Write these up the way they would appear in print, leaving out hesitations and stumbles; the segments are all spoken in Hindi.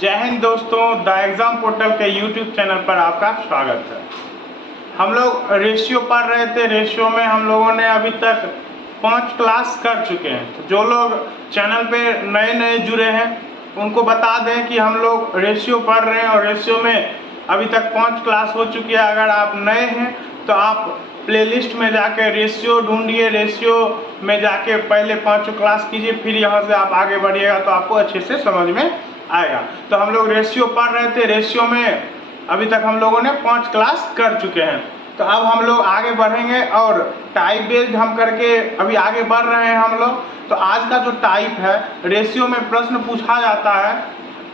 जय हिंद दोस्तों, द एग्जाम पोर्टल के यूट्यूब चैनल पर आपका स्वागत है। हम लोग रेशियो पढ़ रहे थे। रेशियो में हम लोगों ने अभी तक 5 क्लास कर चुके हैं। तो जो लोग चैनल पे नए नए जुड़े हैं उनको बता दें कि हम लोग रेशियो पढ़ रहे हैं और रेशियो में अभी तक 5 क्लास हो चुकी है। अगर आप नए हैं तो आप प्लेलिस्ट में जाके रेशियो ढूंढिए, रेशियो में जाके पहले 5 क्लास कीजिए, फिर यहाँ से आप आगे बढ़िएगा तो आपको अच्छे से समझ में आएगा। तो हम लोग रेशियो पढ़ रहे थे। रेशियो में अभी तक हम लोगों ने 5 क्लास कर चुके हैं। तो अब हम लोग आगे बढ़ेंगे और टाइप बेस्ड हम करके अभी आगे बढ़ रहे हैं हम लोग। तो आज का जो टाइप है, रेशियो में प्रश्न पूछा जाता है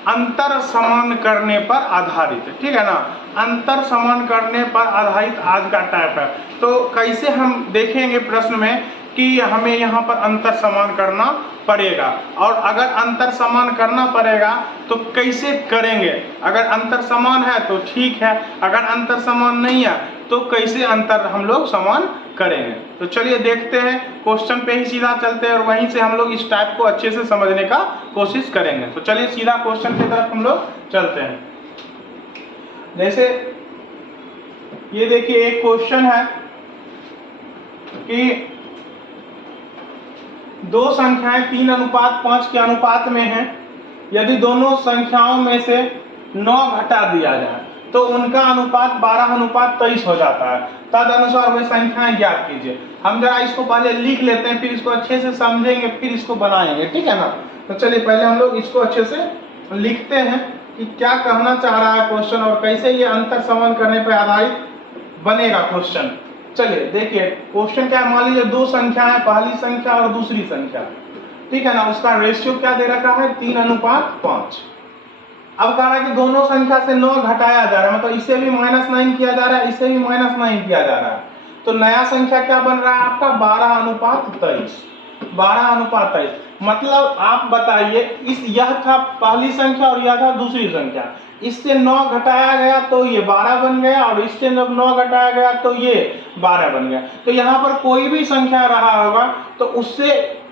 अंतर समान करने पर आधारित, ठीक है ना। अंतर समान करने पर आधारित आज का टाइप है। तो कैसे हम देखेंगे प्रश्न में कि हमें यहाँ पर अंतर समान करना पड़ेगा, और अगर अंतर समान करना पड़ेगा तो कैसे करेंगे। अगर अंतर समान है तो ठीक है, अगर अंतर समान नहीं है तो कैसे अंतर हम लोग समान करेंगे। तो चलिए देखते हैं, क्वेश्चन पे ही सीधा चलते हैं और वहीं से हम लोग इस टाइप को अच्छे से समझने का कोशिश करेंगे। तो चलिए सीधा क्वेश्चन की तरफ हम लोग चलते हैं। जैसे ये देखिए, एक क्वेश्चन है कि दो संख्याएं 3:5 के अनुपात में हैं। यदि दोनों संख्याओं में से 9 घटा दिया जाए तो उनका अनुपात 12:23 हो जाता है। तदनुसार वे संख्याएं ज्ञात कीजिए। हम जरा इसको पहले लिख लेते हैं, फिर इसको अच्छे से समझेंगे, फिर इसको बनाएंगे, ठीक है ना। तो चलिए पहले हम लोग इसको अच्छे से लिखते हैं कि क्या कहना चाह रहा है क्वेश्चन और कैसे ये अंतर समान करने पर आधारित बनेगा क्वेश्चन। चलिए देखिए क्वेश्चन क्या है। मान लीजिए दो संख्या है, पहली संख्या और दूसरी संख्या, ठीक है ना। उसका रेशियो क्या दे रखा है, 3:5। अब कह रहा है कि दोनों संख्या से 9 घटाया जा रहा है, मतलब इसे भी -9 किया जा रहा है, इसे भी -9 किया जा रहा है। तो नया संख्या क्या बन रहा है आपका, 12:23। 12:23 मतलब आप बताइए, इस यह था पहली संख्या और यह था दूसरी संख्या। इससे 9 घटाया गया तो ये 12 बन गया, और इससे जब 9 घटाया गया तो ये 12 बन गया। तो यहाँ पर कोई भी संख्या रहा होगा तो उससे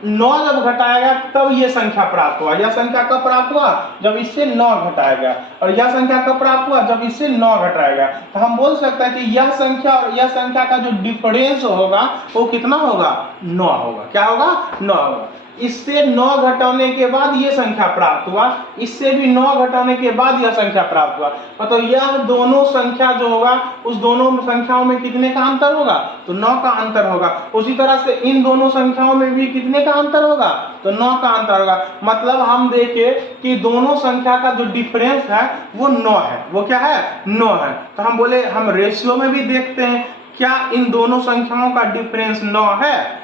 9 जब घटाया गया तब ये संख्या प्राप्त हुआ। यह संख्या कब प्राप्त हुआ, जब इससे 9 घटाया गया। और यह संख्या कब प्राप्त हुआ, जब इससे 9 घटाया गया। तो हम बोल सकते हैं कि यह संख्या और यह संख्या का जो डिफरेंस होगा वो कितना होगा, 9 होगा। क्या होगा, 9 होगा। इससे 9 घटाने के बाद ये संख्या प्राप्त हुआ, इससे भी 9 घटाने के बाद यह संख्या प्राप्त हुआ। तो यह दोनों संख्या जो होगा उस दोनों संख्याओं में कितने का अंतर होगा, तो 9 का अंतर होगा। उसी तरह से इन दोनों संख्याओं में भी कितने का अंतर होगा, तो 9 का अंतर होगा। मतलब हम देखें कि दोनों संख्या का जो डिफरेंस है वो 9 है। वो क्या है, 9 है। तो हम बोले हम रेशियो में भी देखते हैं क्या इन दोनों संख्याओं का डिफरेंस 9 है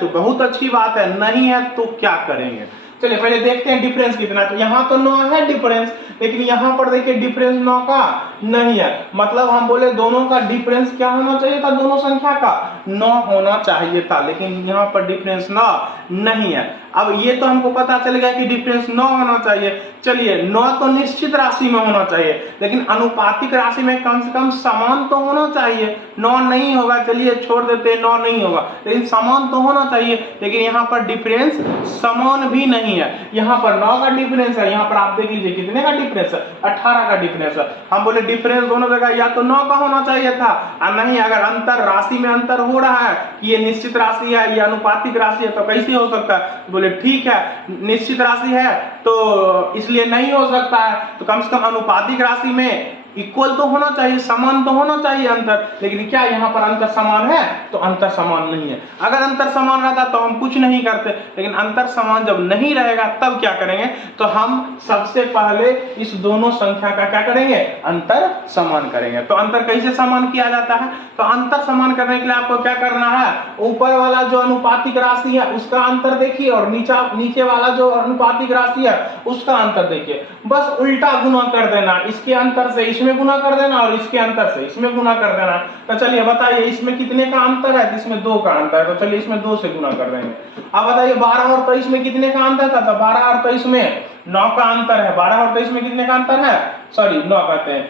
तो बहुत अच्छी बात है। नहीं है तो क्या करेंगे, चलिए पहले देखते हैं डिफरेंस कितना। तो यहाँ तो 9 है डिफरेंस, लेकिन यहाँ पर देखिए डिफरेंस 9 का नहीं है। मतलब हम बोले दोनों का डिफरेंस क्या होना चाहिए था, दोनों संख्या का 9 होना चाहिए था, लेकिन यहाँ पर डिफरेंस 9 नहीं है। अब ये तो हमको पता चल गया कि डिफरेंस 9 होना चाहिए। चलिए 9 तो निश्चित राशि में होना चाहिए, लेकिन अनुपातिक राशि में कम से कम समान तो होना चाहिए। 9 नहीं होगा, चलिए छोड़ देते हैं, 9 नहीं होगा, लेकिन समान तो होना चाहिए। लेकिन यहाँ पर डिफरेंस समान भी नहीं है। यहाँ पर 9 का डिफरेंस है, यहाँ पर आप देख लीजिए कितने का डिफरेंस है, 18 का डिफरेंस है। हम बोले डिफरेंस दोनों जगह या तो 9 का होना चाहिए था, और नहीं अगर अंतर राशि में अंतर हो रहा है कि ये निश्चित राशि है, ये अनुपातिक राशि है, तो कैसे हो सकता है। बोले ठीक है, निश्चित राशि है तो इसलिए नहीं हो सकता है। तो कम से कम अनुपातिक राशि में इक्वल तो होना चाहिए, समान तो होना चाहिए अंतर। लेकिन क्या यहाँ पर अंतर समान है, तो अंतर समान नहीं है। अगर अंतर समान रहता तो हम कुछ नहीं करते, लेकिन अंतर समान जब नहीं रहेगा तब क्या करेंगे, तो हम सबसे पहले इस दोनों संख्या का क्या करेंगे, अंतर समान करेंगे। तो अंतर कैसे समान किया जाता है, तो अंतर समान करने के लिए आपको क्या करना है, ऊपर वाला जो अनुपातिक राशि है उसका अंतर देखिए, और नीचे वाला जो अनुपातिक राशि है उसका अंतर देखिए। बस उल्टा गुना कर देना, इसके अंतर से इसमें गुना कर देना और इसके अंतर से इसमें गुना कर देना। तो चलिए बताइए इसमें कितने का अंतर है, इसमें 2 का अंतर है, तो चलिए इसमें 2 से गुना कर देंगे। अब बताइए 12 और 23 में कितने का अंतर था, तो 12 और 23 में 9 का अंतर है। 12 और 23 में कितने का अंतर है, सॉरी 9 कहते हैं,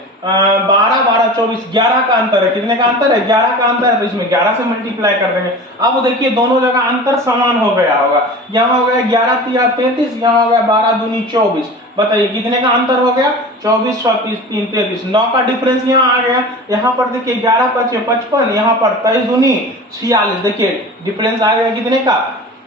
12 12 24 11 का अंतर है। कितने का अंतर है, 11 का अंतर है, तो इसमें 11 से मल्टीप्लाई कर देंगे। अब देखिए दोनों जगह अंतर समान हो गया होगा। यहाँ हो गया 11 3 33, यहाँ हो गया 12 दूनी 24। बताइए कितने का अंतर हो गया, 24 24 3 33, 9 का डिफरेंस यहाँ आ गया। यहाँ पर देखिए 11 5 55, यहाँ पर 23 दूनी 46, देखिए डिफरेंस आ गया कितने का,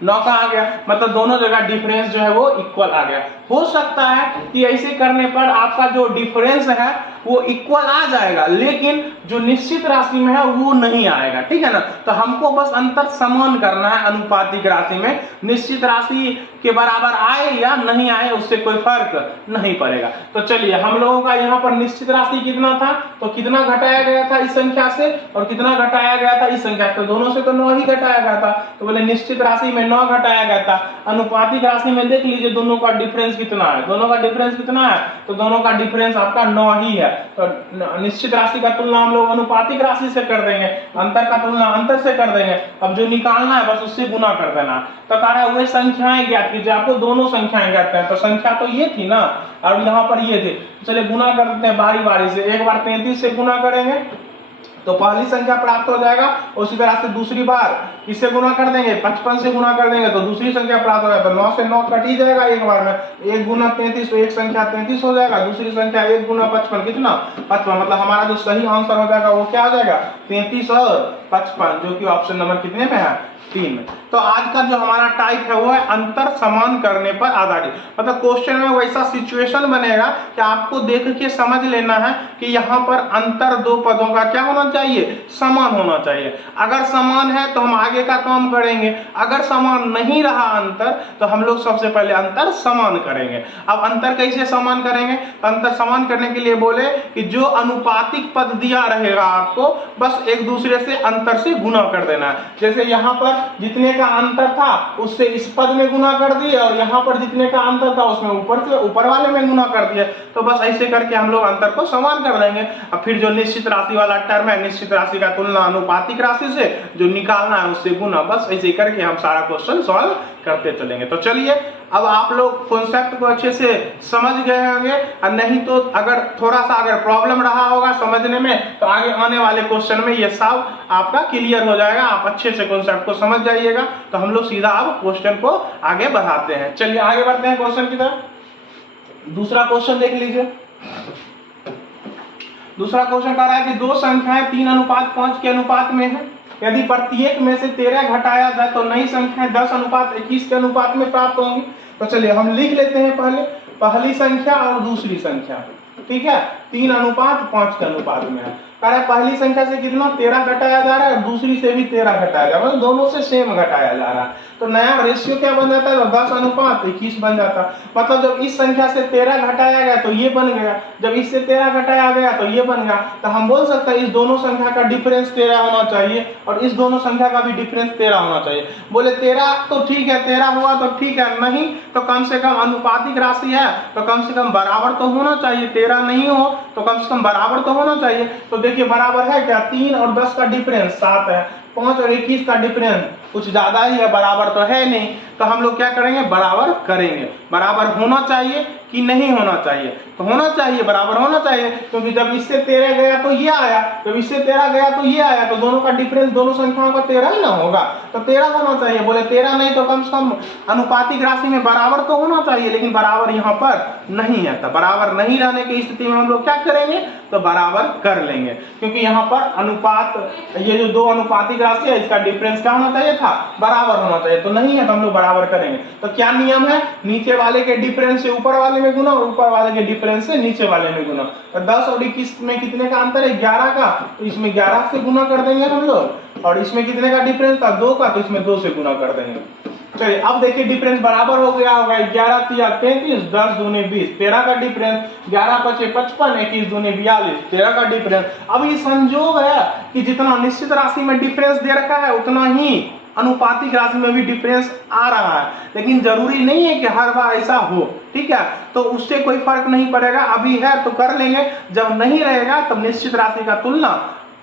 9 का आ गया। मतलब दोनों जगह डिफरेंस जो है वो इक्वल आ गया। हो सकता है कि ऐसे करने पर आपका जो डिफरेंस है वो इक्वल आ जाएगा, लेकिन जो निश्चित राशि में है वो नहीं आएगा, ठीक है ना। तो हमको बस अंतर समान करना है अनुपातिक राशि में, निश्चित राशि के बराबर आए या नहीं आए उससे कोई फर्क नहीं पड़ेगा। तो चलिए हम लोगों का यहाँ पर निश्चित राशि कितना था, तो कितना घटाया गया था इस संख्या से और कितना घटाया गया था इस संख्या से, तो दोनों से तो 9 ही घटाया गया था। तो बोले निश्चित राशि में 9 घटाया गया था, अनुपातिक राशि में देख लीजिए दोनों का डिफरेंस कितना है, दोनों का डिफरेंस कितना है, तो दोनों का डिफरेंस आपका 9 ही है। तो निश्चित राशि का तुलना हम लोग अनुपातिक राशि से कर देंगे, अंतर का तुलना अंतर से कर देंगे। अब जो निकालना है बस उससे गुना कर देना। तो कह रहा है वही संख्याएं ज्ञात कीजिए, आपको दोनों संख्याएं ज्ञात हैं, तो संख्या तो ये थी ना और यहाँ पर ये थे। चलिए गुना कर देते हैं बारी बारी से। एक बार 33 से गुना करेंगे तो पहली संख्या प्राप्त हो जाएगा, उसी तरह से दूसरी बार किससे गुना कर देंगे, 55 से गुना कर देंगे तो दूसरी संख्या प्राप्त हो जाएगा। तो 9 से 9 कट ही जाएगा एक बार में, 1 गुना 33 तो एक संख्या 33 हो जाएगा, दूसरी संख्या 1 गुना 55 कितना 55। मतलब हमारा जो सही आंसर हो जाएगा वो क्या हो जाएगा, 33 और 55, जो कि ऑप्शन नंबर कितने में है, 3 में। तो आज का जो हमारा टाइप है वो है अंतर समान करने पर आधारित। मतलब क्वेश्चन में वैसा सिचुएशन बनेगा कि आपको देख के समझ लेना है कि यहाँ पर अंतर दो पदों का क्या होना चाहिए, समान होना चाहिए। अगर समान है तो हम आगे का काम करेंगे, अगर समान नहीं रहा अंतर तो हम लोग सबसे पहले अंतर समान करेंगे। अब अंतर कैसे समान करेंगे, अंतर समान करने के लिए बोले कि जो अनुपातिक पद दिया रहेगा आपको बस एक दूसरे से अंतर से गुना कर देना है। जैसे यहाँ पर जितने का अंतर था उससे इस पद में गुना कर दिए और यहाँ पर जितने का अंतर था उसमें ऊपर से ऊपर वाले में गुना कर दिए। तो बस ऐसे करके हम लोग अंतर को समान कर देंगे। अब फिर जो निश्चित राशि वाला टर्म है, निश्चित राशि का तुलना अनुपातिक राशि से, जो निकालना है उससे गुना, बस ऐसे करके हम सारा क्वेश्चन सॉल्व करते चलेंगे। तो चलिए अब आप लोग कॉन्सेप्ट को अच्छे से समझ गए होंगे, और नहीं तो अगर थोड़ा सा अगर प्रॉब्लम रहा होगा समझने में तो आगे आने वाले क्वेश्चन में ये सब आपका क्लियर हो जाएगा। आप अच्छे से कॉन्सेप्ट को समझ जाइएगा। तो हम लोग सीधा अब क्वेश्चन को आगे बढ़ाते हैं। चलिए आगे बढ़ते हैं क्वेश्चन की तरफ। दूसरा क्वेश्चन देख लीजिए। दूसरा क्वेश्चन कह रहा है कि दो संख्याएं 3:5 के अनुपात में है, यदि प्रत्येक में से 13 घटाया जाए तो नई संख्याएं 10:21 के अनुपात में प्राप्त होंगी। तो चलिए हम लिख लेते हैं पहली संख्या और दूसरी संख्या, ठीक है। 3:5 के अनुपात में है। कह रहा है पहली संख्या से कितना 13 घटाया जा रहा है और दूसरी से भी 13 घटाया जा रहा है, मतलब दोनों से सेम घटाया जा रहा है। तो नया रेशियो क्या बन जाता है, 10:21 बन जाता है। मतलब जब इस संख्या से 13 घटाया गया तो ये बन गया, जब इससे 13 घटाया गया तो ये बन गया। तो हम बोल सकते हैं इस दोनों संख्या का डिफरेंस 13 होना चाहिए और इस दोनों संख्या का भी डिफरेंस 13 होना चाहिए। बोले 13 तो ठीक है, 13 हुआ तो ठीक है, नहीं तो कम से कम अनुपातिक राशि है तो कम से कम बराबर तो होना चाहिए। 13 नहीं हो तो कम से कम बराबर तो होना चाहिए। तो देखिए बराबर है क्या, 3 और 10 का डिफरेंस 7 है, 5 और 21 का डिफरेंस कुछ ज्यादा ही है, बराबर तो है नहीं। तो हम लोग क्या करेंगे, बराबर करेंगे। बराबर होना चाहिए कि नहीं होना चाहिए, तो होना चाहिए, बराबर होना चाहिए, क्योंकि जब इससे 13 गया तो ये आया, जब इससे 13 गया तो ये आया, तो दोनों का डिफरेंस दोनों संख्याओं का 13 ही ना होगा, तो 13 होना चाहिए। बोले 13 नहीं तो कम से कम अनुपातिक राशि में बराबर तो होना चाहिए, लेकिन बराबर यहाँ पर नहीं है। तो बराबर नहीं रहने की स्थिति में हम लोग क्या करेंगे, तो बराबर कर लेंगे, क्योंकि यहाँ पर अनुपात, ये जो दो अनुपातिक राशि है इसका डिफरेंस क्या होना चाहिए था, बराबर होना चाहिए, तो नहीं है तो हम लोग बराबर करेंगे। तो क्या नियम है, नीचे वाले के डिफरेंस से ऊपर वाले में गुना और ऊपर वाले के डिफरेंस से नीचे वाले में गुना। तो 10 और 21 में कितने का अंतर है, 11 का, तो इसमें 11 से गुना कर देंगे हम लोग, और इसमें कितने का डिफरेंस था, 2 का, तो इसमें 2 से गुना कर देंगे। चलिए अब देखिए डिफरेंस बराबर हो गया होगा, 11 3 33, 10 दूनी 20, 13 का डिफरेंस, 11 5 55, 21 दूनी 42, 13 का डिफरेंस। अब ये संजोग है कि जितना निश्चित राशि में डिफरेंस दे रखा है उतना ही अनुपातिक राशि में भी डिफरेंस आ रहा है, लेकिन जरूरी नहीं है कि हर बार ऐसा हो, ठीक है। तो उससे कोई फर्क नहीं पड़ेगा, अभी है तो कर लेंगे, जब नहीं रहेगा तब निश्चित राशि का तुलना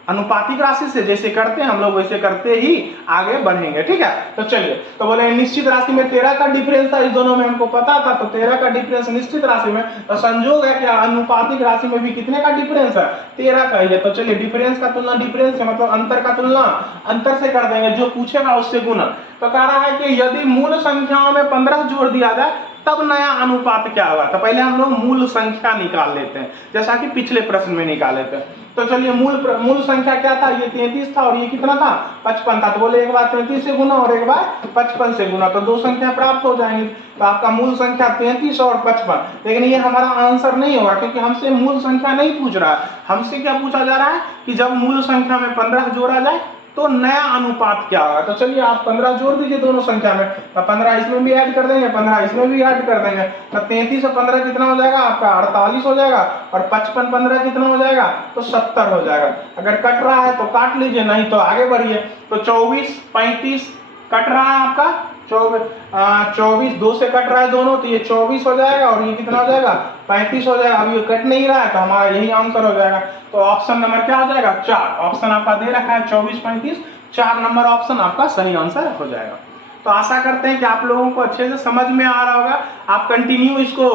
अनुपातिक राशि से जैसे करते हैं हम लोग वैसे करते ही आगे बढ़ेंगे, ठीक है। तो चलिए, तो बोले निश्चित राशि में 13 का डिफरेंस था, इस दोनों में हमको पता था, तो 13 का डिफरेंस निश्चित राशि में, तो संजोग है कि अनुपातिक राशि में भी कितने का डिफरेंस है, 13 का ही है। तो चलिए डिफरेंस का तुलना डिफरेंस से मतलब अंतर का तुलना अंतर से कर देंगे, जो पूछेगा उससे गुना। तो कह रहा है कि यदि मूल संख्याओं में 15 जोड़ दिया जाए तब नया अनुपात क्या होगा। तो पहले हम लोग मूल संख्या निकाल लेते हैं, जैसा कि पिछले प्रश्न में निकाले थे। तो चलिए मूल संख्या क्या था, ये 33 था और ये कितना था 55 था। तो बोले एक बार 33 से गुना और एक बार 55 से गुना, तो दो संख्या प्राप्त हो जाएंगी। तो आपका मूल संख्या 33 और 55, लेकिन ये हमारा आंसर नहीं होगा क्योंकि हमसे मूल संख्या नहीं पूछ रहा है। हमसे क्या पूछा जा रहा है कि जब मूल संख्या में 15 जोड़ा जाए तो नया अनुपात क्या होगा। तो चलिए आप 15 जोड़ दीजिए दोनों संख्या में, तो 15 इसमें भी ऐड कर देंगे, 15 इसमें भी ऐड कर देंगे। तो 33 और 15 कितना हो जाएगा आपका 48 हो जाएगा, और 55 15 कितना हो जाएगा तो 70 हो जाएगा। अगर कट रहा है तो काट लीजिए, नहीं तो आगे बढ़िए। तो 24 35 कट रहा है आपका 24 2 से कट रहा है दोनों, तो ये 24 हो जाएगा और ये कितना हो जाएगा 35 हो जाएगा। अब ये कट नहीं रहा है तो हमारा यही आंसर हो जाएगा। तो ऑप्शन नंबर क्या हो जाएगा 4। ऑप्शन आपका दे रखा है 24 35, 4 नंबर ऑप्शन आपका सही आंसर हो जाएगा। तो आशा करते हैं कि आप लोगों को अच्छे से समझ में आ रहा होगा। आप कंटिन्यू इसको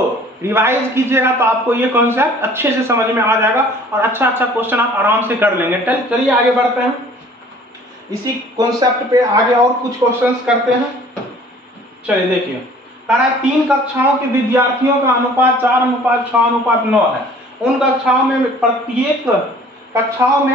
रिवाइज कीजिएगा तो आपको ये कॉन्सेप्ट अच्छे से समझ में आ जाएगा और अच्छा क्वेश्चन आप आराम से कर लेंगे। चलिए आगे बढ़ते हैं, इसी कॉन्सेप्ट पे आगे और कुछ क्वेश्चंस करते हैं। चलिए देखिए, कह रहा है 3 कक्षाओं के विद्यार्थियों का अनुपात 4:6:9 है। उन कक्षाओं में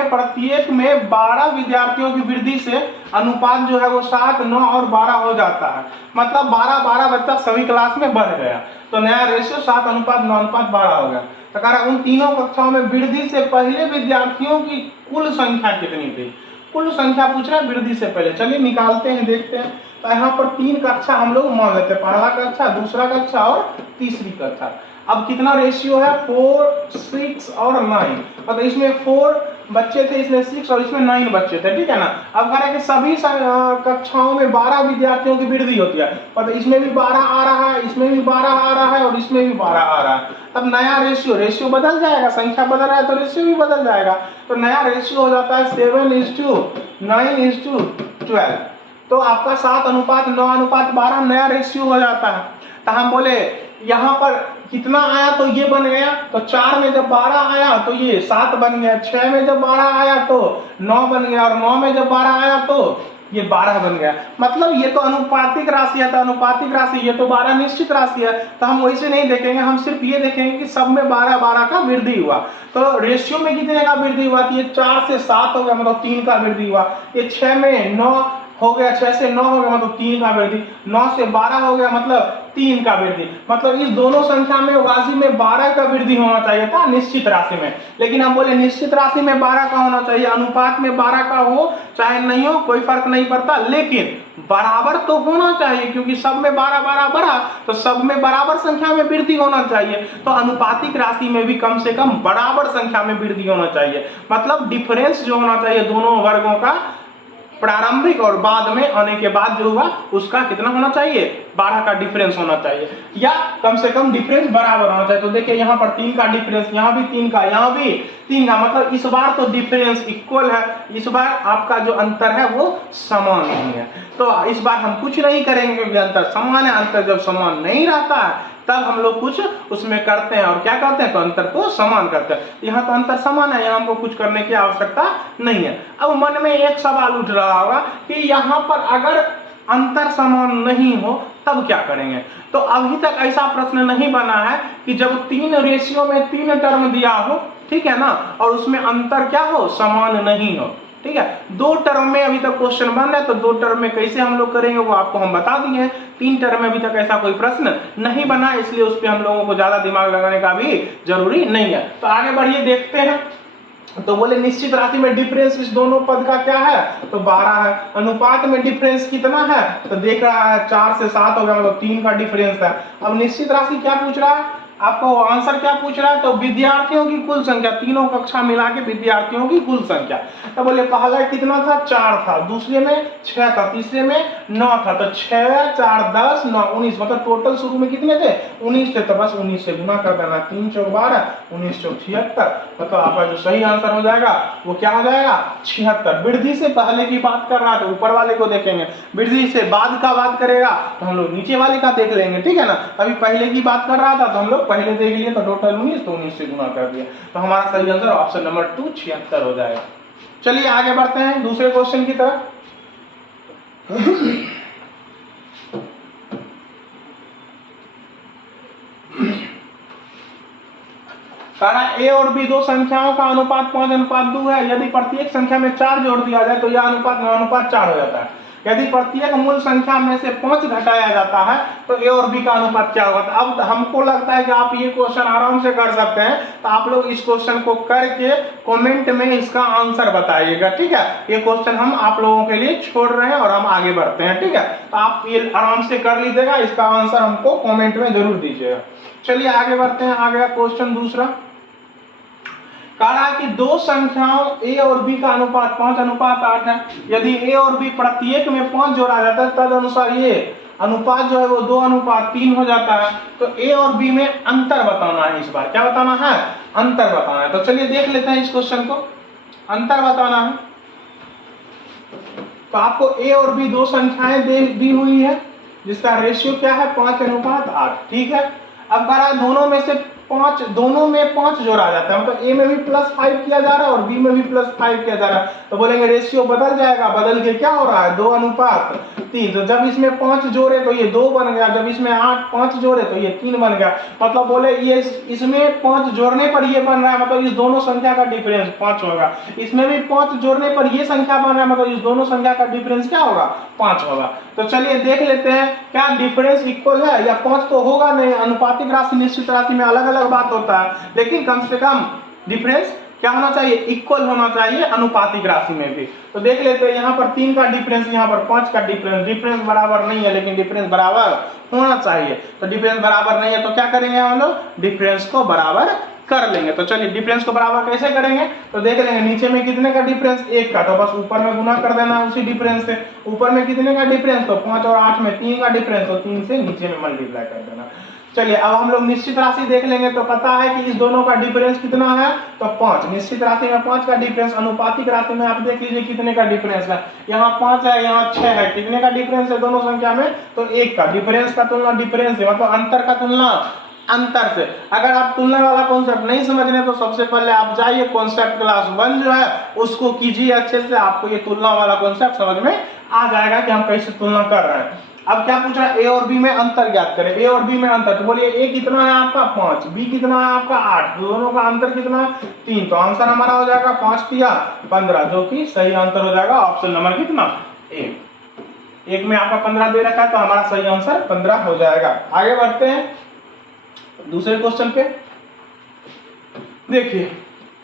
प्रत्येक में 12 विद्यार्थियों की वृद्धि से अनुपात जो है वो 7, 9 और 12 हो जाता है। मतलब 12 बच्चा सभी क्लास में बढ़ गया, तो नया रेशियो 7:9:12 हो गया। तो कह रहा है उन तीनों कक्षाओं में वृद्धि से पहले विद्यार्थियों की कुल संख्या कितनी थी। कुल संख्या पूछ रहा है वृद्धि से पहले। चलिए निकालते हैं, देखते हैं। तो यहाँ पर 3 कक्षा हम लोग मान लेते हैं, पहला कक्षा, दूसरा कक्षा और तीसरी कक्षा। अब कितना रेशियो है 4, 6 और 9। मतलब इसमें 4 बच्चे थे, इसमें 6 और इसमें 9 बच्चे थे, ठीक है ना। अब कह रहा है कि सभी कक्षाओं में 12 विद्यार्थियों की वृद्धि होती है। मतलब इसमें भी 12 आ रहा है, इसमें भी 12 आ रहा है और इसमें भी 12 आ रहा है। अब नया रेशियो बदल जाएगा, संख्या बदल रहा है तो रेशियो भी बदल जाएगा। तो नया रेशियो हो जाता है 7:9:12। तो आपका 7:9:12 नया रेशियो हो जाता है। तो हम बोले यहाँ पर कितना आया तो ये बन गया, तो 4 में जब 12 आया तो ये 7 बन गया, 6 में जब 12 आया तो 9 बन गया, और 9 में जब 12 आया तो ये 12 बन गया। मतलब ये तो अनुपातिक राशि है, तो अनुपातिक राशि ये तो 12 निश्चित राशि है। तो हम वैसे नहीं देखेंगे, हम सिर्फ ये देखेंगे कि सब में 12 का वृद्धि हुआ। तो रेशियो में कितने का वृद्धि हुआ, तो ये 4 से 7 हो गया, मतलब 3 का वृद्धि हुआ। ये 6 में 9 हो गया, 6 से 9 हो गया, मतलब 3 का वृद्धि। 9 से 12 हो गया, मतलब 3 का वृद्धि। मतलब इस दोनों संख्या में राशि में 12 का वृद्धि होना चाहिए था निश्चित राशि में, लेकिन हम बोले निश्चित राशि में 12 का होना चाहिए, अनुपात में 12 का हो चाहे नहीं हो कोई फर्क नहीं पड़ता, लेकिन बराबर तो होना चाहिए, क्योंकि सब में 12 बढ़ा तो सब में बराबर संख्या में वृद्धि होना चाहिए। तो अनुपातिक राशि में भी कम से कम बराबर संख्या में वृद्धि होना चाहिए। मतलब डिफरेंस जो होना चाहिए दोनों वर्गों का, प्रारंभिक और बाद में आने के बाद जो हुआ उसका कितना होना चाहिए 12 का डिफरेंस होना चाहिए, या कम से कम डिफरेंस बराबर होना चाहिए। तो देखिए यहाँ पर 3 का डिफरेंस, यहाँ भी 3 का, यहाँ भी 3 का, मतलब इस बार तो डिफरेंस इक्वल है, इस बार आपका जो अंतर है वो समान नहीं है। तो इस बार हम कुछ नहीं करेंगे क्योंकि अंतर समान है। अंतर जब समान नहीं रहता है तब हम लोग कुछ उसमें करते हैं, और क्या करते हैं तो अंतर को समान करते हैं। यहाँ तो अंतर समान है, यहाँ हमको कुछ करने की आवश्यकता नहीं है। अब मन में एक सवाल उठ रहा होगा कि यहाँ पर अगर अंतर समान नहीं हो तब क्या करेंगे। तो अभी तक ऐसा प्रश्न नहीं बना है कि जब 3 रेशियो में 3 टर्म दिया हो, ठीक है ना, और उसमें अंतर क्या हो समान नहीं हो, ठीक है। 2 टर्म में अभी तक क्वेश्चन बन रहा है, तो 2 टर्म में कैसे हम लोग करेंगे वो आपको हम बता दिए हैं। 3 टर्म में अभी तक ऐसा कोई प्रश्न नहीं बना, इसलिए उस पर हम लोगों को ज्यादा दिमाग लगाने का भी जरूरी नहीं है। तो आगे बढ़िए देखते हैं। तो बोले निश्चित राशि में डिफरेंस इस दोनों पद का क्या है तो 12 है। अनुपात में डिफरेंस कितना है तो देख रहा है 4 से 7 हो गया, मतलब 3 का डिफरेंस है। अब निश्चित राशि क्या पूछ रहा है आपको, आंसर क्या पूछ रहा है तो विद्यार्थियों की कुल संख्या, तीनों कक्षा मिला के विद्यार्थियों की कुल संख्या। तो बोले पहला कितना था 4 था, दूसरे में 6 था, तीसरे में 9 था। तो 6, 4, 10, 9, 19, मतलब टोटल शुरू में कितने थे 19 थे। तो बस 19 से गुना कर देना, 3 चौक 12, 19 चौक 76। मतलब आपका जो सही आंसर हो जाएगा वो क्या हो जाएगा 76। वृद्धि से पहले की बात कर रहा है तो ऊपर वाले को देखेंगे, वृद्धि से बाद का बात करेगा तो हम लोग नीचे वाले का देख लेंगे, ठीक है ना। अभी पहले की बात कर रहा था तो हम लोग पहले देख लिए, तो टोटल 19, तो 19 से गुना कर दिया। तो हमारा सही आंसर ऑप्शन नंबर 2 76 हो जाएगा। चलिए आगे बढ़ते हैं दूसरे क्वेश्चन की तरफ। कह रहा है ए और बी दो संख्याओं का अनुपात 5:2 है। यदि प्रत्येक संख्या में 4 जोड़ दिया जाए तो यह अनुपात 9:4 हो जाता है। यदि प्रत्येक मूल संख्या में से 5 घटाया जाता है तो ए और बी का अनुपात क्या होगा। तो अब हमको लगता है कि आप ये क्वेश्चन आराम से कर सकते हैं, तो आप लोग इस क्वेश्चन को करके कमेंट में इसका आंसर बताइएगा, ठीक है। ये क्वेश्चन हम आप लोगों के लिए छोड़ रहे हैं और हम आगे बढ़ते हैं, ठीक है। तो आप ये आराम से कर लीजिएगा, इसका आंसर हमको कमेंट में जरूर दीजिएगा। चलिए आगे बढ़ते हैं। आ गया क्वेश्चन दूसरा। कह रहा है कि दो संख्याओं a और b का अनुपात 5:8 है। यदि a और b प्रत्येक में 5 जोड़ा जाता है तद अनुसार ये अनुपात जो है वो 2:3 हो जाता है। तो a और b में अंतर बताना है। इस बार क्या बताना है, अंतर बताना है। तो चलिए देख लेते हैं इस क्वेश्चन को। अंतर बताना है तो आपको a और b दो संख्याएं दी हुई है जिसका रेशियो क्या है 5:8, ठीक है। अब कह रहा है दोनों में 5 जोड़ा जाता है, मतलब ए में भी +5 किया जा रहा है और बी में भी +5 किया जा रहा है। तो बोलेंगे रेशियो बदल जाएगा, बदल के क्या हो रहा है 2:3। तो जब इसमें 5 जोड़े तो ये 2 बन गया, जब इसमें 5 जोड़े तो ये 3 बन गया। मतलब बोले ये इसमें 5 जोड़ने पर ये बन रहा है, मतलब इस दोनों संख्या का डिफरेंस 5 होगा। इसमें भी 5 जोड़ने पर ये संख्या बन रहा है, मतलब इस दोनों संख्या का डिफरेंस क्या होगा 5 होगा। तो चलिए देख लेते हैं क्या डिफरेंस इक्वल है या 5 तो होगा नहीं। अनुपातिक राशि निश्चित राशि में अलग अलग बात होता है, लेकिन कम से कम डिफरेंस क्या होना चाहिए, इक्वल होना चाहिए अनुपातिक राशि में भी। तो देख लेते हैं यहाँ पर 3 का डिफरेंस, यहाँ पर 5 का डिफरेंस बराबर नहीं है, लेकिन डिफरेंस बराबर होना चाहिए। तो डिफरेंस बराबर नहीं है तो क्या करेंगे हम लोग, डिफरेंस को बराबर कर लेंगे। तो चलिए डिफरेंस को बराबर कैसे करेंगे, तो देख लेंगे नीचे में कितने का डिफरेंस 1 का, तो बस ऊपर में गुना कर देना है उसी डिफरेंस से। ऊपर में कितने का डिफरेंस, तो 5 और 8 में 3 का डिफरेंस, तो 3 से नीचे में मल्टीप्लाई कर देना। चलिए अब हम लोग निश्चित राशि देख लेंगे। तो पता है कि इस दोनों का डिफरेंस कितना है, तो 5। निश्चित राशि में 5 का डिफरेंस, अनुपातिक राशि में आप देख लीजिए कितने का डिफरेंस है। यहाँ 5 है, यहाँ 6 है। कितने का डिफरेंस है दोनों संख्या में, तो 1 का। डिफरेंस का तुलना डिफरेंस से, मतलब अंतर का तुलना अंतर से। अगर आप तुलना वाला कॉन्सेप्ट नहीं समझ रहे तो सबसे पहले आप जाइए कॉन्सेप्ट क्लास 1 जो है उसको कीजिए अच्छे से, आपको ये तुलना वाला कॉन्सेप्ट समझ में आ जाएगा कि हम कैसे तुलना कर रहे हैं। अब क्या पूछ रहा है, ए और बी में अंतर ज्ञात करें। ए और बी में अंतर, तो बोलिए ए कितना है आपका 5, बी कितना है आपका 8, दोनों का अंतर कितना है 3। तो आंसर हमारा हो जाएगा 5 या 15, जो कि सही आंसर हो जाएगा ऑप्शन नंबर कितना, ए। एक में आपका 15 दे रखा है तो हमारा सही आंसर 15 हो जाएगा। आगे बढ़ते हैं दूसरे क्वेश्चन पे। देखिए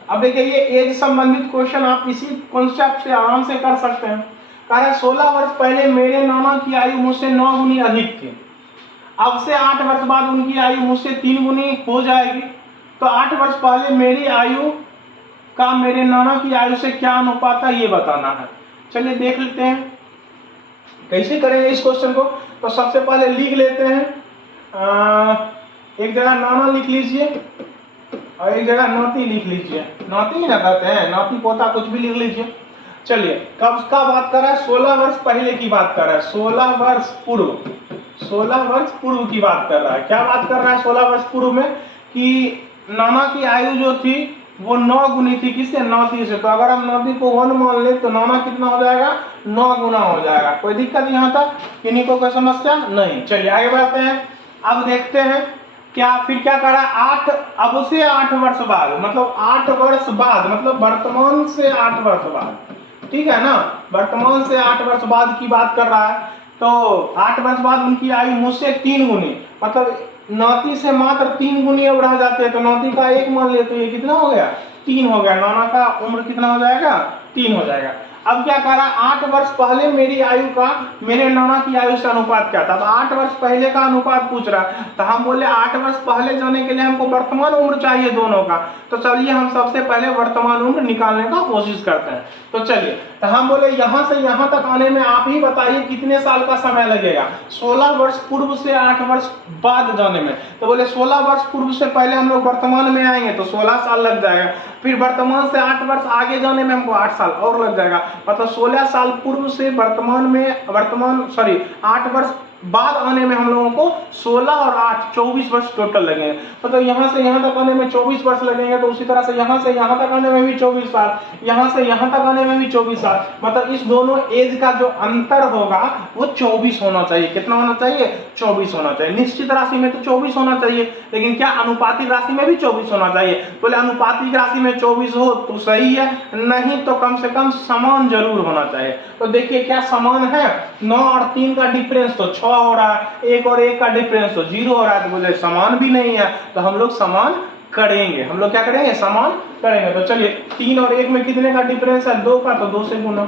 अब देखिए ये एज संबंधित क्वेश्चन आप इसी कॉन्सेप्ट से आराम से कर सकते हैं। कह रहा है 16 वर्ष पहले मेरे नाना की आयु मुझसे 9 गुनी अधिक थी। अब से 8 वर्ष बाद उनकी आयु मुझसे 3 गुनी हो जाएगी। तो 8 वर्ष पहले मेरी आयु का मेरे नाना की आयु से क्या अनुपात है ये बताना है। चलिए देख लेते हैं कैसे करेंगे इस क्वेश्चन को। तो सबसे पहले लिख लेते हैं, एक जगह नाना लिख लीजिए और एक जगह नाती लिख लीजिए। नाती ही ना कहते हैं, नाती पोता कुछ भी लिख लीजिए। चलिए कब का बात कर रहा है, 16 वर्ष पहले की बात कर रहा है, 16 वर्ष पूर्व, 16 वर्ष पूर्व की बात कर रहा है। क्या बात कर रहा है 16 वर्ष पूर्व में, कि नाना की आयु जो थी वो 9 गुनी थी, किससे, नाती से। तो अगर हम नाती को 1 मान ले तो नाना कितना हो जाएगा 9 गुना हो जाएगा। कोई दिक्कत यहाँ तक, किन्हीं को कोई समस्या नहीं। चलिए आगे बढ़ते हैं। अब देखते हैं फिर क्या कर रहा है, 8 अब से 8 वर्ष बाद, मतलब 8 वर्ष बाद, मतलब वर्तमान से 8 वर्ष बाद, ठीक है ना, वर्तमान से 8 वर्ष बाद की बात कर रहा है। तो 8 वर्ष बाद उनकी आयु मुझसे 3 गुनी, मतलब नाती से मात्र 3 गुनी अब रह जाते हैं। तो नाती का 1 मान ले तो ये कितना हो गया 3 हो गया। नाना का उम्र कितना हो जाएगा 3 हो जाएगा। अब क्या कह रहा है, 8 वर्ष पहले मेरी आयु का मेरे नाना की आयु से अनुपात क्या था। अब 8 वर्ष पहले का अनुपात पूछ रहा है, तो हम बोले 8 वर्ष पहले जाने के लिए हमको वर्तमान उम्र चाहिए दोनों का। तो चलिए हम सबसे पहले वर्तमान उम्र निकालने का कोशिश करते हैं। तो चलिए, तो हम बोले यहाँ से यहाँ तक आने में आप ही बताइए कितने साल का समय लगेगा 16 वर्ष पूर्व से 8 वर्ष बाद जाने में। तो बोले 16 वर्ष पूर्व से पहले हम लोग वर्तमान में आएंगे तो 16 साल लग जाएगा। फिर वर्तमान से 8 वर्ष आगे जाने में हमको 8 साल और लग जाएगा। मतलब 16 साल पूर्व से 8 वर्ष बाद आने में हम लोगों को 16 और 8 24 वर्ष टोटल लगेंगे। तो यहाँ से यहाँ तक आने में 24 वर्ष लगेंगे, तो उसी तरह से यहाँ से यहाँ तक आने में भी 24 साल, यहाँ से यहाँ तक आने में भी 24 साल। मतलब इस दोनों एज का जो अंतर होगा वो 24 होना चाहिए। कितना होना चाहिए? 24 होना चाहिए। निश्चित राशि में तो 24 होना चाहिए, लेकिन क्या अनुपातिक राशि में भी 24 होना चाहिए? बोले अनुपातिक राशि में 24 हो तो सही है, नहीं तो कम से कम समान जरूर होना चाहिए। तो देखिए क्या समान है, 9 और 3 का डिफरेंस तो 6 हो रहा है, 1 और 1 का डिफरेंस तो 0 हो रहा है। तो बोले समान भी नहीं है, तो हम लोग समान करेंगे। हम लोग क्या करेंगे? समान करेंगे। तो चलिए 3 और 1 में कितने का डिफरेंस है? 2 का, तो 2 से गुना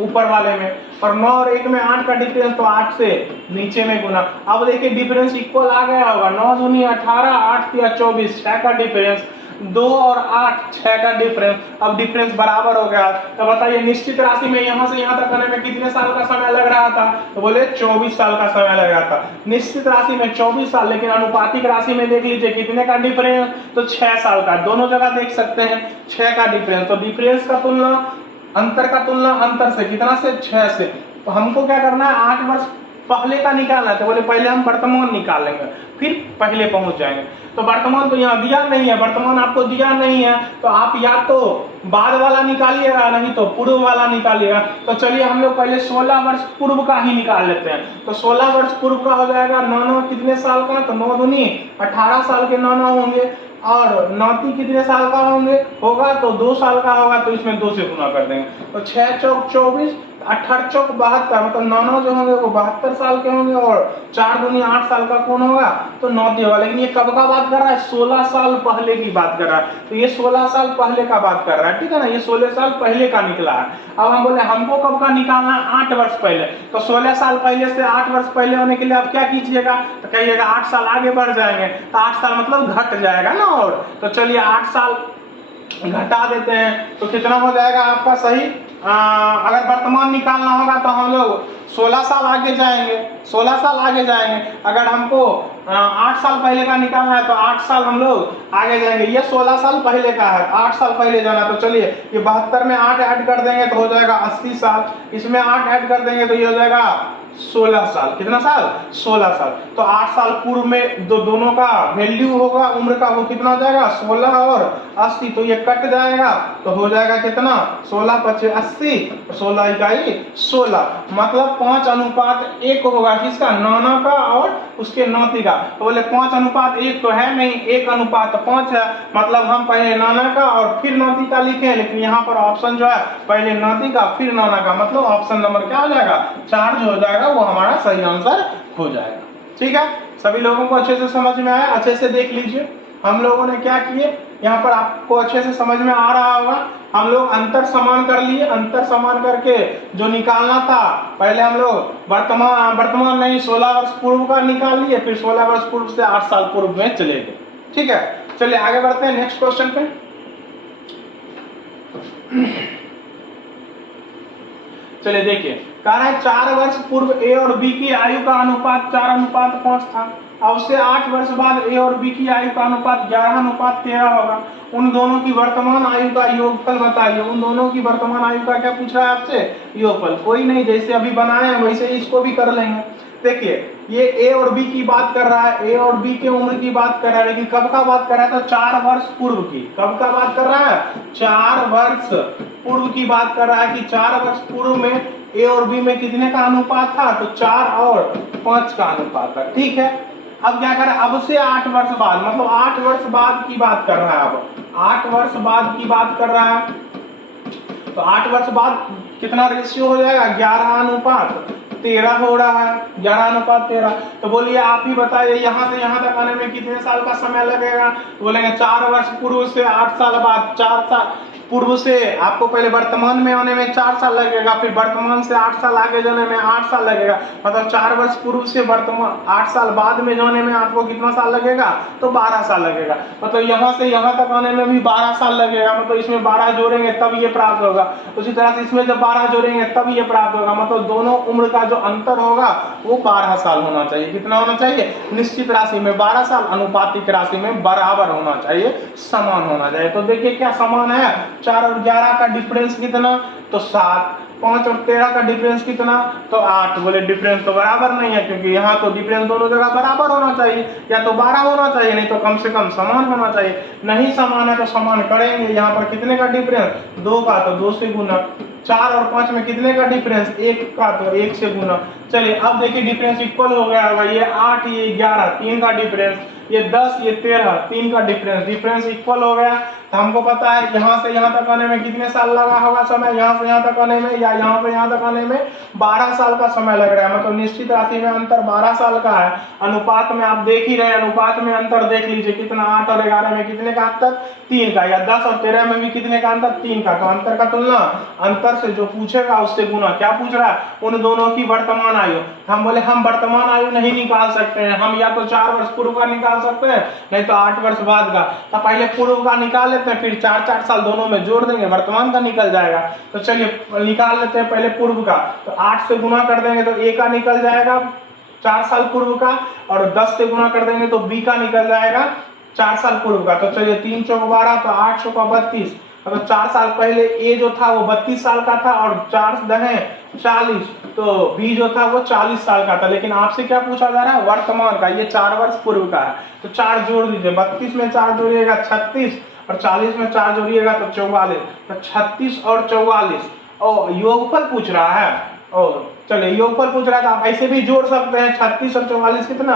ऊपर वाले में, और 9 और 1 में 8 का डिफरेंस तो 8 से नीचे में गुना। अब देखिए डिफरेंस इक्वल आ गया होगा, 9 दूनी 18, 8 तिया 24, 6 का डिफरेंस, 2 और 8 6 का डिफरेंस। अब डिफरेंस बराबर हो गया। तो बताइए निश्चित राशि में यहाँ से यहाँ तक आने में कितने साल का समय लग रहा था? तो बोले 24 साल का समय लग रहा था। निश्चित राशि में 24 साल, लेकिन अनुपातिक राशि में देख लीजिए कितने का डिफरेंस? तो 6 साल का। दोनों जगह देख सकते हैं 6 का डिफरेंस। तो डिफरेंस का तुलना, अंतर का तुलना अंतर से, कितना से? 6 से। तो हमको क्या करना है? 8 वर्ष पहले का निकालना है। तो बोले पहले हम वर्तमान निकालेंगे, फिर पहले पहुंच जाएंगे। तो वर्तमान तो यहाँ दिया नहीं है, वर्तमान आपको दिया नहीं है, तो आप या तो बाद वाला निकालिएगा, नहीं तो पूर्व वाला निकालिएगा। तो चलिए हम लोग पहले 16 वर्ष पूर्व का ही निकाल लेते हैं। तो 16 वर्ष पूर्व का हो जाएगा 9 कितने साल का? तो 9 दूनी 18 साल के 9 होंगे, और नाती कितने साल का होगा? तो 2 साल का होगा, तो इसमें 2 से गुना कर देंगे। तो 6 चौक 24, 18 चौक 72, मतलब 9 जो होंगे वो 72 साल के होंगे, और 4 दूनी 8 साल का कौन होगा? तो 9 होगा। लेकिन ये कब का बात कर रहा है? 16 साल पहले की बात कर रहा है। तो ये 16 साल पहले का बात कर रहा है, ठीक है ना? ये 16 साल पहले का निकला है। अब हम बोले हमको कब का निकालना है? 8 वर्ष पहले। तो 16 साल पहले से 8 वर्ष पहले होने के लिए आप क्या कीजिएगा? तो कहिएगा 8 साल आगे बढ़ जाएंगे। तो 8 साल मतलब घट जाएगा ना। और तो चलिए 8 साल घटा देते हैं, तो कितना हो जाएगा आपका सही? अगर वर्तमान निकालना होगा तो हम लोग 16 साल आगे जाएंगे, 16 साल आगे जाएंगे। अगर हमको 8 साल पहले का निकालना है तो 8 साल हम लोग आगे जाएंगे। ये 16 साल पहले का है, 8 साल पहले जाना। तो चलिए ये 72 में 8 ऐड कर देंगे तो हो जाएगा 80 साल, इसमें 8 ऐड कर देंगे तो ये हो जाएगा 16 साल। कितना साल? 16 साल। तो 8 साल पूर्व में दोनों का वैल्यू होगा उम्र का, वो कितना हो जाएगा? 16 और 80। तो ये कट जाएगा तो हो जाएगा कितना? 16 × 5 = 80, 16 इकाई 16, मतलब 5:1 होगा। किसका? नाना का और उसके नाती का। तो बोले 5:1 तो है नहीं, 1:5 है। मतलब हम पहले नाना का और फिर नाती का लिखे, लेकिन यहाँ पर ऑप्शन जो है पहले नाती का फिर नाना का, मतलब ऑप्शन नंबर क्या हो जाएगा? 4 जो हो जाएगा वो हमारा सही आंसर हो जाएगा। ठीक है, सभी लोगों को अच्छे से समझ में आया? अच्छे से देख लीजिए हम लोगों ने क्या किए यहाँ पर, आपको अच्छे से समझ में आ रहा होगा। हम लोग अंतर समान कर लिए, अंतर समान करके जो निकालना था पहले हम लोग वर्तमान नहीं 16 वर्ष पूर्व का निकाल लिए, फिर 16 वर्ष पूर्व से 8 साल पूर्व में चले गए। ठीक है, चलिए आगे बढ़ते हैं नेक्स्ट क्वेश्चन पे। चलिए देखिए, कह रहा है 4 वर्ष पूर्व ए और बी की आयु का अनुपात 4:5 था। अब से 8 वर्ष बाद ए और बी की आयु का अनुपात 11:13 होगा। उन दोनों की वर्तमान आयु का योगफल बताइए। उन दोनों की वर्तमान आयु का क्या पूछ रहा है आपसे? योगफल। कोई नहीं, जैसे अभी बनाए हैं वैसे इसको भी कर लेंगे। देखिए ये ए और बी की बात कर रहा है, ए और बी के उम्र की बात कर रहा है, लेकिन कब का बात कर रहा है? तो 4 वर्ष पूर्व की। कब का बात कर रहा है? 4 वर्ष पूर्व की बात कर रहा है कि 4 वर्ष पूर्व में ए और बी में कितने का अनुपात था? तो 4 और 5 का अनुपात था। ठीक है, अब क्या कर रहा है? अब से 8 वर्ष बाद, मतलब 8 वर्ष बाद की बात कर रहा है। अब 8 वर्ष बाद की बात कर रहा है, तो 8 वर्ष बाद कितना रेशियो हो जाएगा? 11:13 हो रहा है, 11:13। तो बोलिए आप ही बताइए यहाँ से यहाँ तक आने में कितने साल का समय लगेगा? तो बोलेंगे 4 वर्ष पूर्व से 8 साल बाद, 4 साल पूर्व से आपको पहले वर्तमान में आने में 4 साल लगेगा, फिर वर्तमान से 8 साल आगे जाने में 8 साल लगेगा। मतलब 4 वर्ष पूर्व से वर्तमान 8 साल बाद में जाने में आपको कितना साल लगेगा? तो 12 साल लगेगा। मतलब यहाँ से यहाँ तक आने में भी 12 साल लगेगा। मतलब इसमें 12 जोड़ेंगे तब ये प्राप्त होगा, उसी तरह से इसमें जब 12 जोड़ेंगे तब ये प्राप्त होगा। मतलब दोनों उम्र का जो अंतर होगा वो 12 साल होना चाहिए। कितना होना चाहिए? निश्चित राशि में 12 साल, अनुपातिक राशि में बराबर होना चाहिए, समान होना चाहिए। तो देखिए क्या समान है? 4 और 11 का डिफरेंस कितना? तो 7। 5 और 13 का डिफरेंस कितना, तो 8। बोले डिफरेंस तो बराबर नहीं है, क्योंकि यहाँ तो डिफरेंस दोनों जगह बराबर होना चाहिए, या तो 12 होना चाहिए, नहीं तो कम से कम समान होना चाहिए। नहीं समान है तो समान करेंगे। यहाँ पर कितने का डिफरेंस, 2 का, तो 2 से गुना। 4 और 5 में कितने का डिफरेंस, 1 का, तो 1 से गुना। चलिए अब देखिए डिफरेंस इक्वल हो गया होगा, ये 8 ये 11, 3 का डिफरेंस, ये 10 ये 13, 3 का डिफरेंस, डिफरेंस इक्वल हो गया। तो हमको पता है यहाँ से यहाँ तक आने में कितने साल लगा होगा समय, यहाँ से यहाँ तक आने में या यहाँ से यहाँ तक आने में 12 साल का समय लग रहा है। मतलब निश्चित राशि में अंतर 12 साल का है। अनुपात में आप देख ही रहे, अनुपात में अंतर देख लीजिए कितना, 8 और 11 में कितने का अंतर, 3 का, या 10 और 13 में भी कितने का अंतर, 3 का। तो अंतर का तुलना अंतर से जो पूछेगा उससे गुना। क्या पूछ रहा है, उन दोनों की वर्तमान आयु। हम बोले हम वर्तमान आयु नहीं निकाल सकते हैं, हम या तो 4 वर्ष पूर्व का निकाल सकते हैं, नहीं तो 8 वर्ष बाद का। तो पहले पूर्व का निकाल लेते हैं, फिर 4-4 साल दोनों में जोड़ देंगे, वर्तमान का निकल जाएगा। तो चलिए निकाल लेते हैं पहले पूर्व का। तो 8 से गुना कर देंगे तो ए का निकल जाएगा 4 साल पूर्व का, और 10 से गुना कर देंगे तो बी का निकल जाएगा 4 साल पूर्व का। तो चलिए 3 चौक 12, तो 8 चौक 32। तो 4 साल पहले ए जो था वो 32 साल का था, और 4 दहे 40, तो बी जो था वो 40 साल का था। लेकिन आपसे क्या पूछा जा रहा है, वर्तमान का। ये 4 वर्ष पूर्व का है, तो 4 जोड़ दीजिए, 32 में 4 जोड़िएगा 36, और 40 में 4 जोड़िएगा तो 44। तो 36 और 44, और योगफल पूछ रहा है। और चलिए योगफल पूछ रहा था, आप ऐसे भी जोड़ सकते हैं। 36 और 44 कितना,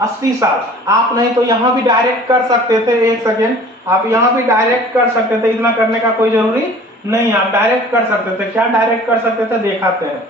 80 साल। आप नहीं तो यहाँ भी डायरेक्ट कर सकते थे, एक सेकेंड, आप यहाँ भी डायरेक्ट कर सकते थे, इतना करने का कोई जरूरी नहीं, आप डायरेक्ट कर सकते थे। क्या डायरेक्ट कर सकते थे, दिखाते हैं।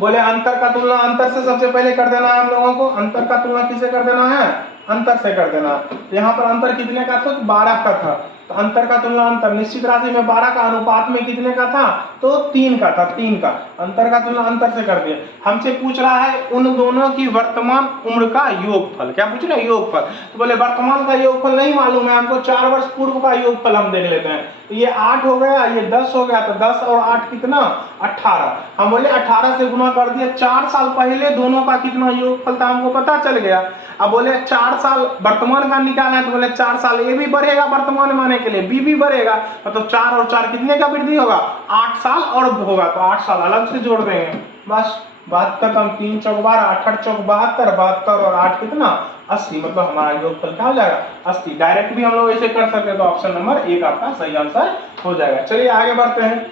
बोले अंतर का तुलना अंतर से सबसे पहले कर देना है हम लोगों को। अंतर का तुलना किससे कर देना है, अंतर से कर देना। यहाँ पर अंतर कितने का था, 12 का था। तो अंतर का तुलना अंतर, निश्चित राशि में 12 का अनुपात में कितने का था, तो 3 का था, 3 का। अंतर का तुलना अंतर से कर दिया। हमसे पूछ रहा है उन दोनों की वर्तमान उम्र का योगफल। क्या पूछ रहा है, योगफल। तो बोले वर्तमान का योगफल नहीं मालूम है हमको, 4 वर्ष पूर्व का योगफल हम देख लेते हैं। तो ये 8 हो गया, ये 10 हो गया, तो 10 और 8 कितना, 18। हम बोले 18 से गुना कर दिया। 4 साल पहले दोनों का कितना योगफल था हमको पता चल गया। अब बोले 4 साल वर्तमान का निकालना है, तो बोले 4 साल ए भी बढ़ेगा वर्तमान में आने के लिए, बी भी बढ़ेगा, मतलब 4 और 4 कितने का वृद्धि होगा, 8 साल और होगा। तो 8 साल अलग से जोड़ देंगे, बस 72 कम 3 चौक 12, 8 चौक 72, 72 और 8 कितना, 80। मतलब हमारा योगफल क्या हो जाएगा, 80। डायरेक्ट भी हम लोग ऐसे कर सकते हैं, तो ऑप्शन नंबर 1 आपका सही आंसर हो जाएगा। चलिए आगे बढ़ते हैं,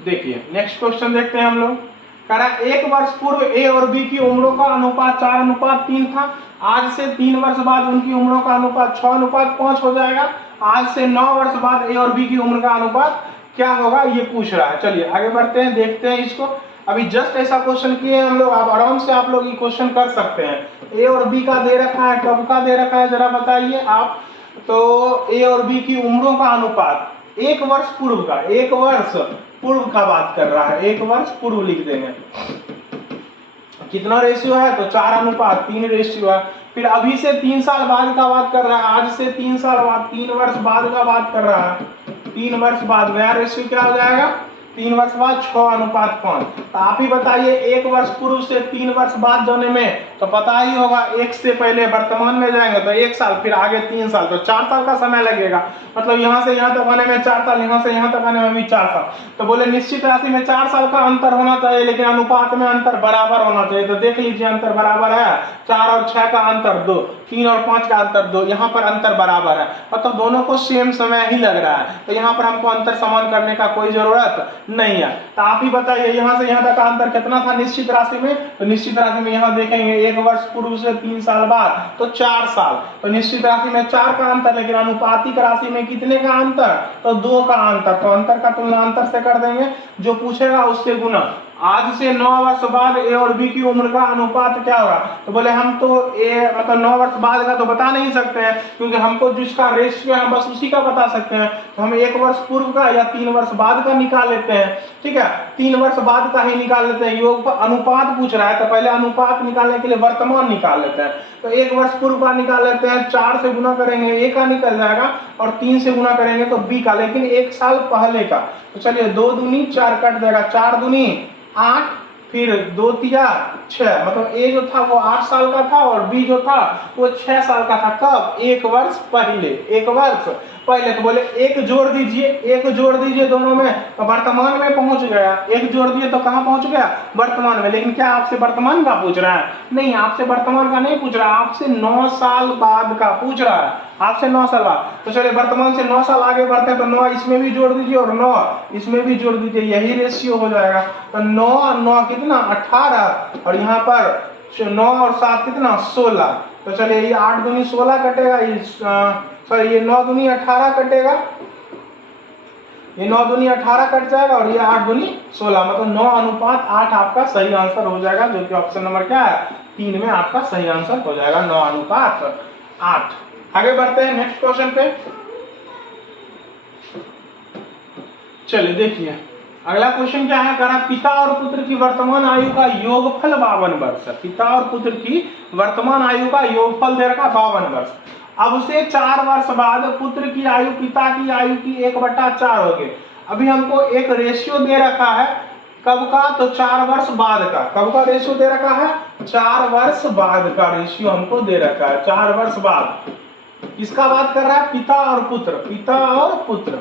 देखिए नेक्स्ट क्वेश्चन देखते हैं हम लोग। कह रहा है 1 वर्ष पूर्व ए और बी की उम्रों का अनुपात 4:3 था। आज से 3 वर्ष बाद उनकी उम्रों का अनुपात 6:5 हो जाएगा। आज से 9 वर्ष बाद ए और बी की उम्र का अनुपात क्या होगा, ये पूछ रहा है। चलिए आगे बढ़ते हैं, देखते हैं इसको। अभी जस्ट ऐसा क्वेश्चन किए हम लोग, आप आराम से आप लोग ये क्वेश्चन कर सकते हैं। ए और बी का दे रखा है, कब का दे रखा है जरा बताइए आप। तो ए और बी की उम्रों का अनुपात 1 वर्ष पूर्व का, 1 वर्ष पूर्व का बात कर रहा है, 1 वर्ष पूर्व लिख देंगे। कितना रेशियो है, तो 4:3 रेशियो है। फिर अभी से 3 साल बाद का बात कर रहा है, आज से 3 साल बाद, 3 वर्ष बाद का बात कर रहा है। 3 वर्ष बाद नया रेशियो क्या हो जाएगा, 3 वर्ष बाद 6:5। तो आप ही बताइए 1 वर्ष पूर्व से 3 वर्ष बाद जाने में तो पता ही होगा, 1 से पहले वर्तमान में जाएंगे तो 1 साल, फिर आगे 3 साल, तो 4 साल का समय लगेगा। मतलब यहाँ से यहाँ तक आने में 4 साल, यहाँ से यहाँ तक आने में भी 4 साल। तो बोले निश्चित राशि में 4 साल का अंतर होना चाहिए, लेकिन अनुपात में अंतर बराबर होना चाहिए। तो देख लीजिए अंतर बराबर है, 4 और 6 का अंतर 2, 3 और 5 का अंतर 2, यहाँ पर अंतर बराबर है, मतलब दोनों को सेम समय ही लग रहा है। तो यहाँ पर हमको अंतर समान करने का कोई जरूरत नहीं है। तो आप ही बताइए यहाँ से यहाँ तक का अंतर कितना था निश्चित राशि में। तो निश्चित राशि में यहाँ देखेंगे 1 वर्ष पूर्व से 3 साल बाद तो 4 साल। तो निश्चित राशि में 4 का अंतर, लेकिन अनुपातिक राशि में कितने का अंतर, तो 2 का अंतर। तो अंतर का तुलना अंतर से कर देंगे, जो पूछेगा उससे गुना। आज से 9 वर्ष बाद ए और बी की उम्र का अनुपात क्या होगा। तो बोले हम तो ए मतलब 9 वर्ष बाद का तो बता नहीं सकते हैं, क्योंकि हमको जिसका रेशियो है बस उसी का बता सकते हैं। तो हम 1 वर्ष पूर्व का या 3 वर्ष बाद का निकाल लेते हैं। ठीक है, 3 वर्ष बाद का ही निकाल लेते हैं। योग अनुपात पूछ रहा है तो पहले अनुपात निकालने के लिए वर्तमान निकाल लेते हैं। तो 1 वर्ष पूर्व का निकाल लेते हैं, 4 से गुना करेंगे ए का निकल जाएगा, और 3 से गुना करेंगे तो बी का, लेकिन 1 साल पहले का। तो चलिए 2 दूनी 4 कट जाएगा, 4 दूनी 8, फिर 2 तिया 6, मतलब ए जो था वो 8 साल का था और बी जो था वो 6 साल का था। कब? 1 वर्ष पहले, 1 वर्ष पहले। तो बोले एक जोड़ दीजिए, एक जोड़ दीजिए दोनों में, तो वर्तमान में पहुंच गया। एक जोड़ दिए तो कहां पहुंच गया? वर्तमान में। लेकिन क्या आपसे वर्तमान का पूछ रहा है? नहीं, आपसे वर्तमान का नहीं पूछ रहा, आपसे 9 साल बाद का पूछ रहा है, आपसे 9 साल बाद। तो चलिए वर्तमान से 9 साल आगे बढ़ते हैं, तो 9 इसमें भी जोड़ दीजिए और 9 इसमें भी जोड़ दीजिए, यही रेशियो हो जाएगा। तो 9 और 9 कितना? 18, और यहाँ पर 9 और 7 कितना? 16। तो चलिए ये 8 दूनी 16 कटेगा, सॉरी ये 9 दूनी 18 कटेगा, ये 9 दूनी 18 कट जाएगा और ये 8 दूनी 16, मतलब 9:8 आपका सही आंसर हो जाएगा, जो कि ऑप्शन नंबर क्या है? 3 में आपका सही आंसर हो जाएगा 9:8। आगे बढ़ते हैं नेक्स्ट क्वेश्चन पे। चलिए देखिए अगला क्वेश्चन क्या है, कह रहा पिता और पुत्र की वर्तमान आयु का योगफल 52 वर्ष। पिता और पुत्र की वर्तमान आयु का योगफल दे रखा 52 वर्ष। अब से 4 वर्ष बाद पुत्र की आयु पिता की आयु की 1/4 हो गए। अभी हमको एक रेशियो दे रखा है, कब का? तो 4 वर्ष बाद का। कब का रेशियो दे रखा है? 4 वर्ष बाद का रेशियो हमको दे रखा है। 4 वर्ष बाद किसका बात कर रहा है? पिता और पुत्र, पिता और पुत्र।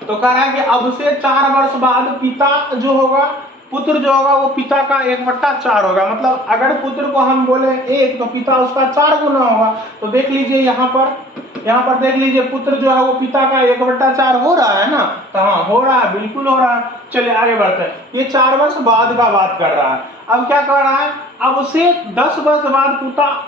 तो कह रहा है कि अब से 4 वर्ष बाद पिता जो होगा, पुत्र जो होगा वो पिता का 1/4 होगा। मतलब अगर पुत्र को हम बोले 1 तो पिता उसका 4 गुना होगा। तो देख लीजिए यहाँ पर देख लीजिए पुत्र जो है वो पिता का 1/4 हो रहा है ना? तो हाँ हो रहा है, बिल्कुल हो रहा है। चलिए आगे बढ़ते हैं। ये 4 वर्ष बाद का बात कर रहा है। अब क्या कर रहा है? अब से 10 वर्ष बाद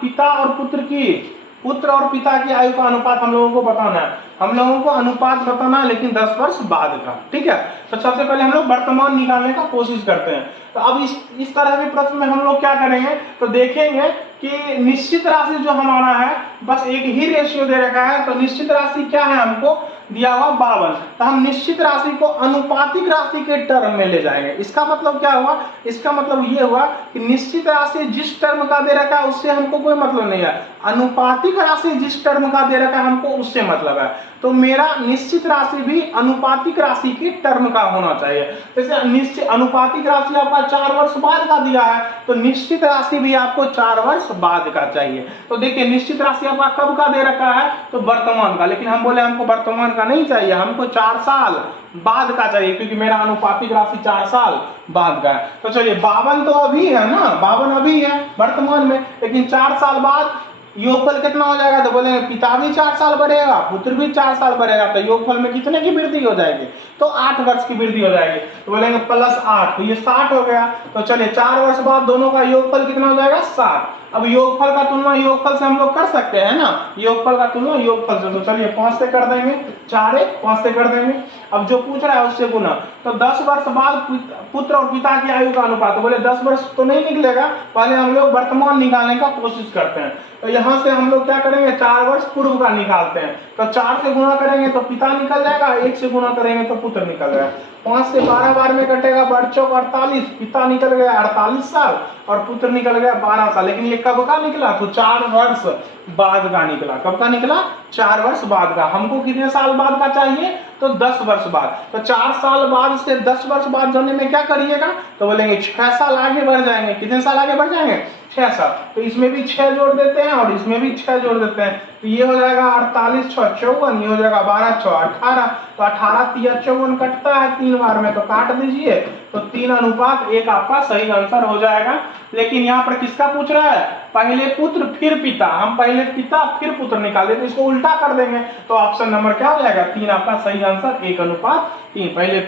पिता और पिता की आयु का अनुपात हम लोगों को बताना है। हम लोगों को अनुपात बताना है, लेकिन 10 वर्ष बाद का। ठीक है, तो सबसे पहले हम लोग वर्तमान निकालने का कोशिश करते हैं। तो अब इस तरह के प्रश्न में हम लोग क्या करेंगे, तो देखेंगे कि निश्चित राशि जो हमारा है, बस एक ही रेशियो दे रखा है। तो निश्चित राशि क्या है? हमको दिया हुआ 52। तो हम निश्चित राशि को अनुपातिक राशि के टर्म में ले जाएंगे। इसका मतलब क्या हुआ? इसका मतलब ये हुआ कि निश्चित राशि जिस टर्म का दे रखा है उससे हमको कोई मतलब नहीं है, अनुपातिक राशि जिस टर्म का दे रखा है हमको उससे मतलब है। तो मेरा निश्चित राशि भी अनुपातिक राशि के टर्म का होना चाहिए। जैसे निश्चित अनुपातिक राशि आपका 4 वर्ष बाद का दिया है, तो निश्चित राशि भी आपको 4 वर्ष बाद का चाहिए। तो देखिए निश्चित राशि आपका कब का दे रखा है? तो वर्तमान का। लेकिन हम बोले हमको वर्तमान का नहीं चाहिए, हमको 4 साल बाद का चाहिए, क्योंकि मेरा अनुपातिक राशि 4 साल बाद का है। तो चलिए 52 तो अभी है ना, 52 अभी है वर्तमान में, लेकिन 4 साल बाद योगफल कितना हो जाएगा? तो बोलेंगे पिता भी 4 साल बढ़ेगा, पुत्र भी 4 साल बढ़ेगा, तो योगफल में कितने की वृद्धि हो जाएगी? तो 8 वर्ष की वृद्धि हो जाएगी। तो बोलेंगे +8, तो ये 60 हो गया। तो चलिए 4 वर्ष बाद दोनों का योगफल कितना हो जाएगा? 60। अब योगफल का तुलना योगफल से हम लोग कर सकते हैं ना, योगफल का तुलना योगफल से। तो चलिए 5 से कर देंगे, 4 5 से कर देंगे। अब जो पूछ रहा है उससे गुना। तो 10 वर्ष बाद पुत्र और पिता की आयु का अनुपात, तो बोले 10 वर्ष तो नहीं निकलेगा, पहले हम लोग वर्तमान निकालने का कोशिश करते हैं। तो यहाँ से हम लोग क्या करेंगे? 4 वर्ष पूर्व का निकालते हैं। तो 4 से गुना करेंगे तो पिता निकल जाएगा, 1 से गुना करेंगे तो पुत्र निकल जाएगा। 5 से 12 बार में कटेगा, 48, पिता निकल गया 48 साल और पुत्र निकल गया 12 साल। लेकिन ये कब का निकला? तो 4 वर्ष बाद का निकला। कब का निकला? 4 वर्ष बाद का। हमको कितने साल बाद का चाहिए? तो 10 वर्ष बाद। तो 4 साल बाद से 10 वर्ष बाद जाने में क्या करिएगा? तो बोलेंगे 6 साल आगे बढ़ जाएंगे। कितने साल आगे बढ़ जाएंगे? 6 साल। तो इसमें भी 6 जोड़ देते हैं और इसमें भी 6 जोड़ देते हैं। तो ये हो जाएगा 48 6 54, ये हो जाएगा 12 6 18। तो 18 3 54 कटता है 3 बार में, तो काट दीजिए। तो 3:1 आपका सही आंसर हो जाएगा। लेकिन यहाँ पर किसका पूछ रहा है? पहले पुत्र फिर पिता। हम पहले पिता फिर पुत्र निकाल देते, इसको उल्टा कर देंगे तो ऑप्शन नंबर क्या हो जाएगा? 3 आपका सही आंसर, 1:3। पहले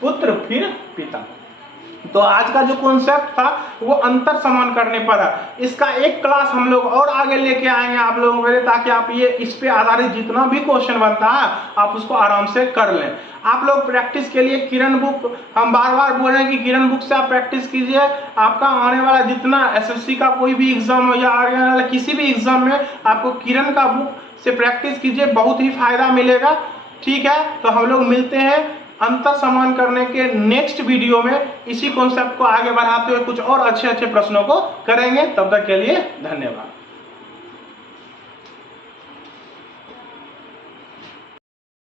पुत्र फिर पिता। तो आज का जो कॉन्सेप्ट था वो अंतर समान करने पर है। इसका एक क्लास हम लोग और आगे लेके आएंगे आप लोगों के लिए, ताकि आप ये इस पे आधारित जितना भी क्वेश्चन बनता है आप उसको आराम से कर लें। आप लोग प्रैक्टिस के लिए किरण बुक, हम बार-बार बोल रहे हैं कि किरण बुक से आप प्रैक्टिस कीजिए। आपका आने वाला जितना एसएससी का कोई भी एग्जाम हो या आगे वाला किसी भी एग्जाम में आपको किरण का बुक से प्रैक्टिस कीजिए, बहुत ही फायदा मिलेगा। ठीक है, तो हम लोग मिलते हैं अंतर समान करने के नेक्स्ट वीडियो में। इसी कॉन्सेप्ट को आगे बढ़ाते हुए कुछ और अच्छे प्रश्नों को करेंगे। तब तक के लिए धन्यवाद।